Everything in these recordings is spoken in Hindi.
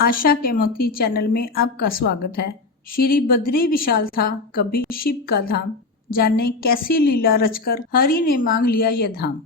आशा के मोती चैनल में आपका स्वागत है। श्री बद्री विशाल था कभी शिव का धाम, जाने कैसी लीला रचकर हरि ने मांग लिया यह धाम।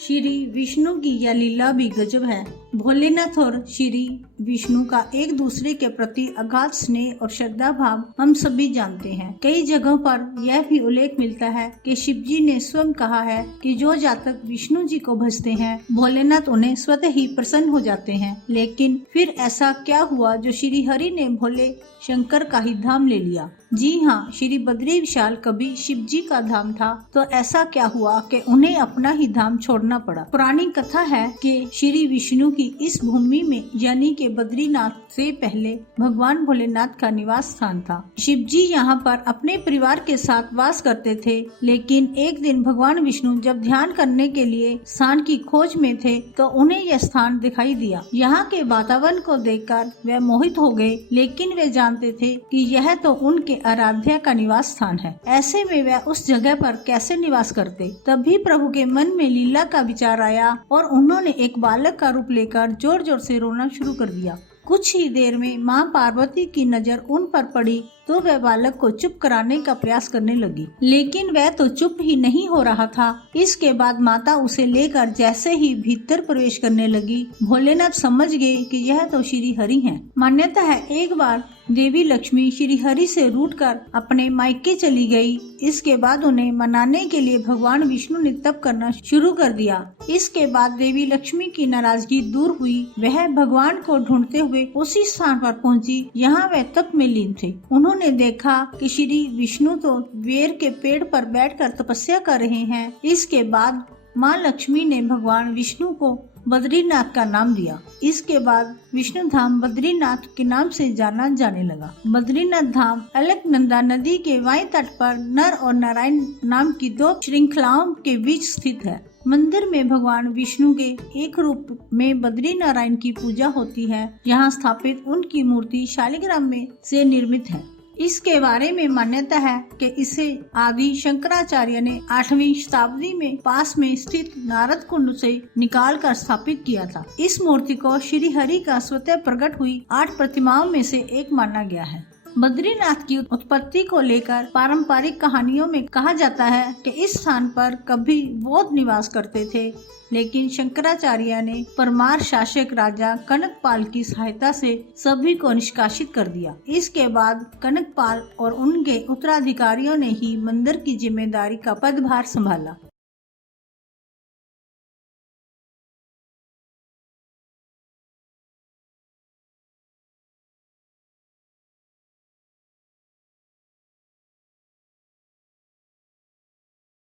श्री विष्णु की यह लीला भी गजब है। भोलेनाथ और श्री विष्णु का एक दूसरे के प्रति अगाध स्नेह और श्रद्धा भाव हम सभी जानते हैं। कई जगहों पर यह भी उल्लेख मिलता है कि शिव जी ने स्वयं कहा है कि जो जातक विष्णु जी को भजते हैं भोलेनाथ उन्हें स्वतः ही प्रसन्न हो जाते हैं। लेकिन फिर ऐसा क्या हुआ जो श्री हरि ने भोले शंकर का ही धाम ले लिया? जी हाँ, श्री बद्री विशाल कभी शिव जी का धाम था, तो ऐसा क्या हुआ कि उन्हें अपना ही धाम छोड़ना पड़ा। पुरानी कथा है कि श्री विष्णु की इस भूमि में यानी कि बद्रीनाथ से पहले भगवान भोलेनाथ का निवास स्थान था। शिव जी यहाँ पर अपने परिवार के साथ वास करते थे, लेकिन एक दिन भगवान विष्णु जब ध्यान करने के लिए स्थान की खोज में थे तो उन्हें यह स्थान दिखाई दिया। यहाँ के वातावरण को देखकर वे मोहित हो गए, लेकिन वे जानते थे कि यह तो उनके आराध्या का निवास स्थान है। ऐसे में वे उस जगह पर कैसे निवास करते? तभी प्रभु के मन में लीला का विचार आया और उन्होंने एक बालक का रूप लेकर जोर जोर से रोना शुरू कर दिया। कुछ ही देर में माँ पार्वती की नजर उन पर पड़ी तो वह बालक को चुप कराने का प्रयास करने लगी, लेकिन वह तो चुप ही नहीं हो रहा था। इसके बाद माता उसे लेकर जैसे ही भीतर प्रवेश करने लगी, भोलेनाथ समझ गए कि यह तो श्री हरि हैं। मान्यता है एक बार देवी लक्ष्मी श्री हरि से रूठकर अपने मायके चली गई। इसके बाद उन्हें मनाने के लिए भगवान विष्णु ने तप करना शुरू कर दिया। इसके बाद देवी लक्ष्मी की नाराजगी दूर हुई। वह भगवान को ढूंढते हुए उसी स्थान पर पहुंची, यहाँ वह तप में लीन थे। उन्होंने देखा कि श्री विष्णु तो बेर के पेड़ पर बैठकर तपस्या कर रहे हैं। इसके बाद माँ लक्ष्मी ने भगवान विष्णु को बद्रीनाथ का नाम दिया। इसके बाद विष्णु धाम बद्रीनाथ के नाम से जाना जाने लगा। बद्रीनाथ धाम अलकनंदा नदी के बाएं तट पर नर और नारायण नाम की दो श्रृंखलाओं के बीच स्थित है। मंदिर में भगवान विष्णु के एक रूप में बद्री नारायण की पूजा होती है। यहाँ स्थापित उनकी मूर्ति शालिग्राम में से निर्मित है। इसके बारे में मान्यता है कि इसे आदि शंकराचार्य ने 8वीं शताब्दी में पास में स्थित नारद कुंड से निकालकर स्थापित किया था। इस मूर्ति को श्री हरि का स्वतः प्रकट हुई 8 प्रतिमाओं में से एक माना गया है। बद्रीनाथ की उत्पत्ति को लेकर पारंपरिक कहानियों में कहा जाता है कि इस स्थान पर कभी बौद्ध निवास करते थे, लेकिन शंकराचार्य ने परमार शासक राजा कनकपाल की सहायता से सभी को निष्कासित कर दिया। इसके बाद कनकपाल और उनके उत्तराधिकारियों ने ही मंदिर की जिम्मेदारी का पदभार संभाला।